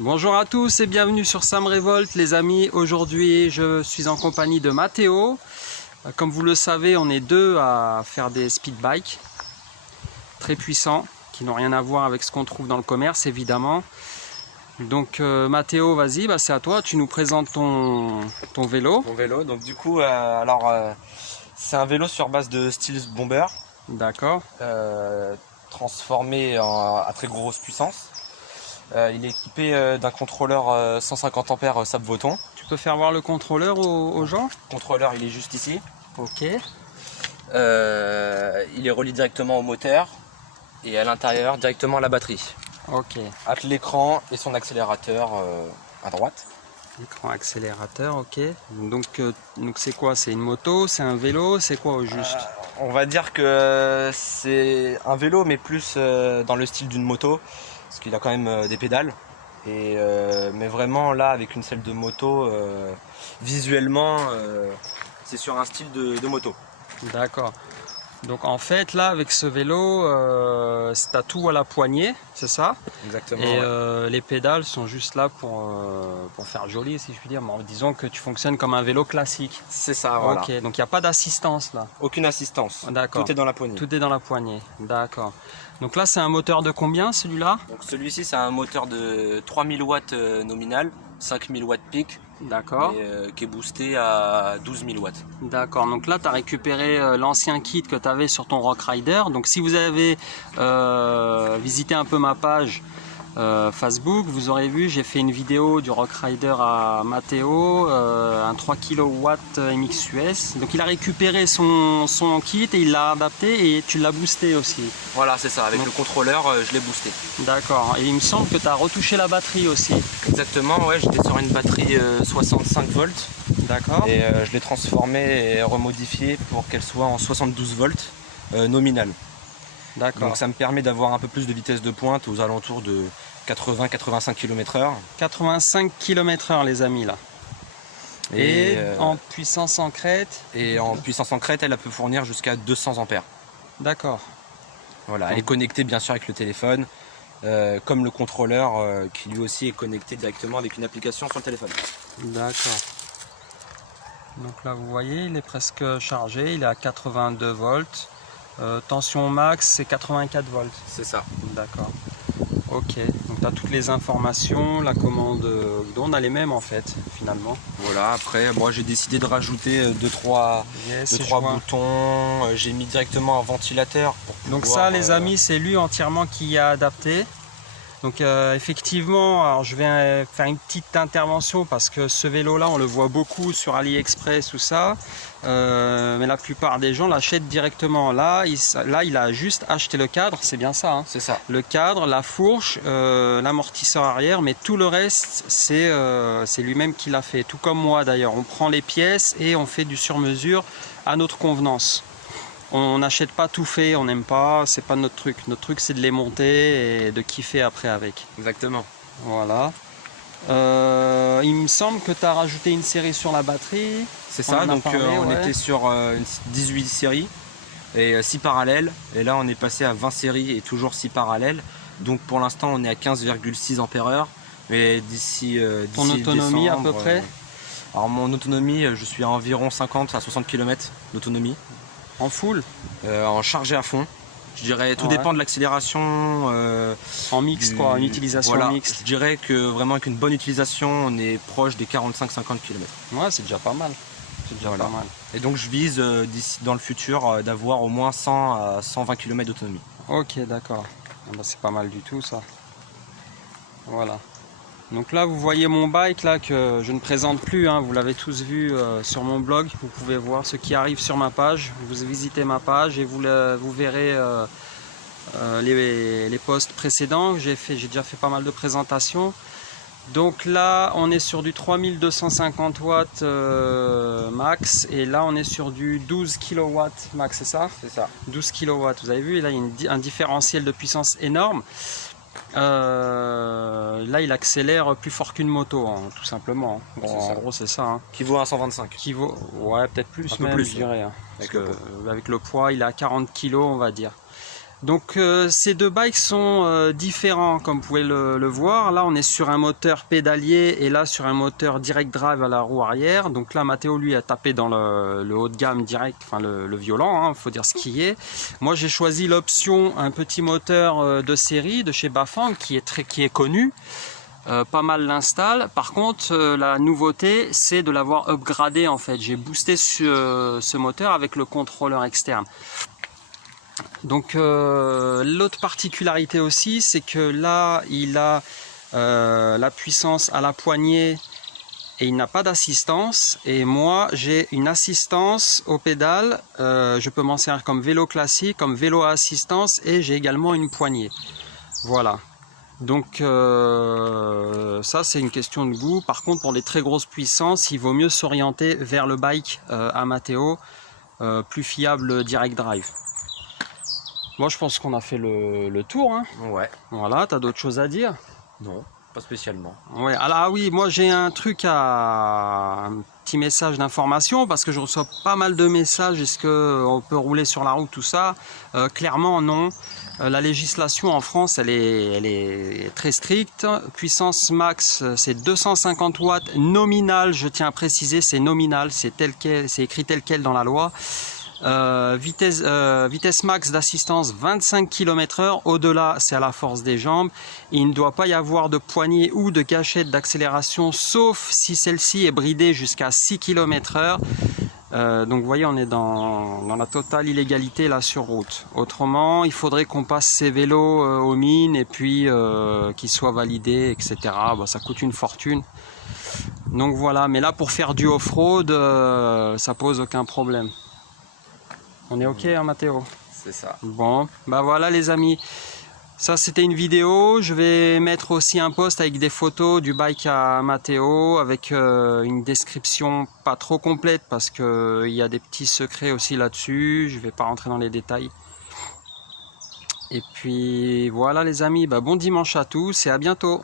Bonjour à tous et bienvenue sur Sam Revolt les amis. Aujourd'hui je suis en compagnie de Matteo. Comme vous le savez, on est deux à faire des speed bikes très puissants qui n'ont rien à voir avec ce qu'on trouve dans le commerce évidemment. Donc Matteo, vas-y, c'est à toi, tu nous présentes ton vélo. Mon vélo, donc du coup c'est un vélo sur base de Steels Bomber. D'accord. Transformé à très grosse puissance. Il est équipé d'un contrôleur 150 ampères Sap Voton. Tu peux faire voir le contrôleur aux gens? Le contrôleur il est juste ici. Ok. Il est relié directement au moteur et à l'intérieur directement à la batterie. Ok. Avec l'écran et son accélérateur à droite. Écran accélérateur, ok. Donc c'est quoi? C'est une moto? C'est un vélo? C'est quoi au juste? On va dire que c'est un vélo mais plus dans le style d'une moto. Parce qu'il a quand même des pédales. Mais vraiment là avec une selle de moto, visuellement c'est sur un style de moto. D'accord. Donc en fait là avec ce vélo, t'as tout à la poignée, c'est ça? Exactement. Et ouais. les pédales sont juste là pour faire joli si je puis dire. Bon, disons que tu fonctionnes comme un vélo classique. C'est ça, voilà. Ok, donc il n'y a pas d'assistance là. Aucune assistance. D'accord. Tout est dans la poignée. Tout est dans la poignée. D'accord. Donc là c'est un moteur de combien celui-là? Donc celui-ci c'est un moteur de 3000 watts nominal, 5000 watts pic. D'accord. Qui est boosté à 12 000 watts. D'accord, donc là tu as récupéré l'ancien kit que tu avais sur ton Rock Rider. Donc si vous avez visité un peu ma page Facebook, vous aurez vu, j'ai fait une vidéo du Rock Rider à Matteo, un 3 kW MX-US. Donc il a récupéré son kit et il l'a adapté et tu l'as boosté aussi. Voilà, c'est ça, avec donc, le contrôleur je l'ai boosté. D'accord, et il me semble que tu as retouché la batterie aussi. Exactement, ouais, j'étais sur une batterie 65 volts. D'accord. Et je l'ai transformée et remodifiée pour qu'elle soit en 72 volts nominal. D'accord. Donc ça me permet d'avoir un peu plus de vitesse de pointe aux alentours de 80-85 km/h. 85 km/h les amis là. Et en puissance en crête? Et en puissance en crête, elle peut fournir jusqu'à 200 ampères. D'accord. Voilà, elle est connectée bien sûr avec le téléphone, comme le contrôleur qui lui aussi est connecté directement avec une application sur le téléphone. D'accord. Donc là vous voyez, il est presque chargé, il est à 82 volts. Tension max c'est 84 volts. C'est ça. D'accord. Ok, donc tu as toutes les informations, la commande, on a les mêmes en fait finalement. Voilà, après moi j'ai décidé de rajouter 2-3 boutons, j'ai mis directement un ventilateur pour pouvoir, donc ça les amis c'est lui entièrement qui a adapté. Donc effectivement, alors je vais faire une petite intervention parce que ce vélo là on le voit beaucoup sur AliExpress ou ça, mais la plupart des gens l'achètent directement. Là il a juste acheté le cadre, c'est bien ça hein? C'est ça. Le cadre, la fourche, l'amortisseur arrière, mais tout le reste c'est lui-même qui l'a fait, tout comme moi d'ailleurs. On prend les pièces et on fait du sur-mesure à notre convenance. On n'achète pas tout fait, on n'aime pas, c'est pas notre truc. Notre truc c'est de les monter et de kiffer après avec. Exactement. Voilà. Il me semble que tu as rajouté une série sur la batterie. C'est ça, donc on était sur 18 séries et 6 parallèles. Et là on est passé à 20 séries et toujours 6 parallèles. Donc pour l'instant on est à 15,6 ampères. Mais d'ici ton autonomie décembre, à peu près alors mon autonomie, je suis à environ 50 à 60 km d'autonomie. En full en chargé à fond. Je dirais, tout dépend de l'accélération. En mixte quoi, une utilisation voilà, mixte. Je dirais que vraiment avec une bonne utilisation, on est proche des 45-50 km. Ouais, c'est déjà pas mal. C'est déjà pas mal. Et donc je vise d'ici dans le futur d'avoir au moins 100 à 120 km d'autonomie. Ok, d'accord. C'est pas mal du tout ça. Voilà. Donc là vous voyez mon bike là que je ne présente plus, hein, vous l'avez tous vu sur mon blog, vous pouvez voir ce qui arrive sur ma page, vous visitez ma page et vous verrez les posts précédents, j'ai déjà fait pas mal de présentations. Donc là on est sur du 3250 watts max et là on est sur du 12 kW max, c'est ça? C'est ça. 12 kW, vous avez vu, là il y a un différentiel de puissance énorme. Là il accélère plus fort qu'une moto hein, tout simplement. Bon, en gros c'est ça. Hein. Qui vaut un 125. Qui vaut, ouais peut-être plus un même, peu plus, je dirais. Hein, avec, avec le poids il est à 40 kg on va dire. Donc ces deux bikes sont différents comme vous pouvez le voir. Là on est sur un moteur pédalier et là sur un moteur direct drive à la roue arrière. Donc là Matteo lui a tapé dans le haut de gamme direct, enfin le violent, hein, faut dire ce qui est. Moi j'ai choisi l'option un petit moteur de série de chez Bafang qui est connu. Pas mal l'installe. Par contre la nouveauté c'est de l'avoir upgradé en fait. J'ai boosté ce moteur avec le contrôleur externe. Donc l'autre particularité aussi c'est que là il a la puissance à la poignée et il n'a pas d'assistance, et moi j'ai une assistance au pédale. Je peux m'en servir comme vélo classique, comme vélo à assistance, et j'ai également une poignée. Voilà, donc ça c'est une question de goût. Par contre pour les très grosses puissances il vaut mieux s'orienter vers le bike à Matteo, plus fiable direct drive. Moi je pense qu'on a fait le tour, hein. Ouais. Voilà, t'as d'autres choses à dire? Non, pas spécialement. Ouais, alors oui, moi j'ai un petit message d'information, parce que je reçois pas mal de messages. Est-ce qu'on peut rouler sur la route, tout ça? Clairement non. La législation en France elle est très stricte. Puissance max c'est 250 watts nominal, je tiens à préciser, c'est nominal, c'est écrit tel quel dans la loi. Vitesse max d'assistance 25 km/h, au-delà c'est à la force des jambes. Il ne doit pas y avoir de poignée ou de gâchette d'accélération, sauf si celle-ci est bridée jusqu'à 6 km/h. Donc vous voyez on est dans la totale illégalité là sur route. Autrement il faudrait qu'on passe ces vélos aux mines et puis qu'ils soient validés, etc. Bon, ça coûte une fortune. Donc voilà, mais là pour faire du off-road ça pose aucun problème. On est ok hein Matteo? C'est ça. Bon, bah voilà les amis. Ça c'était une vidéo. Je vais mettre aussi un post avec des photos du bike à Matteo, avec une description pas trop complète parce qu'il y a des petits secrets aussi là-dessus. Je vais pas rentrer dans les détails. Et puis voilà les amis, bah, bon dimanche à tous et à bientôt.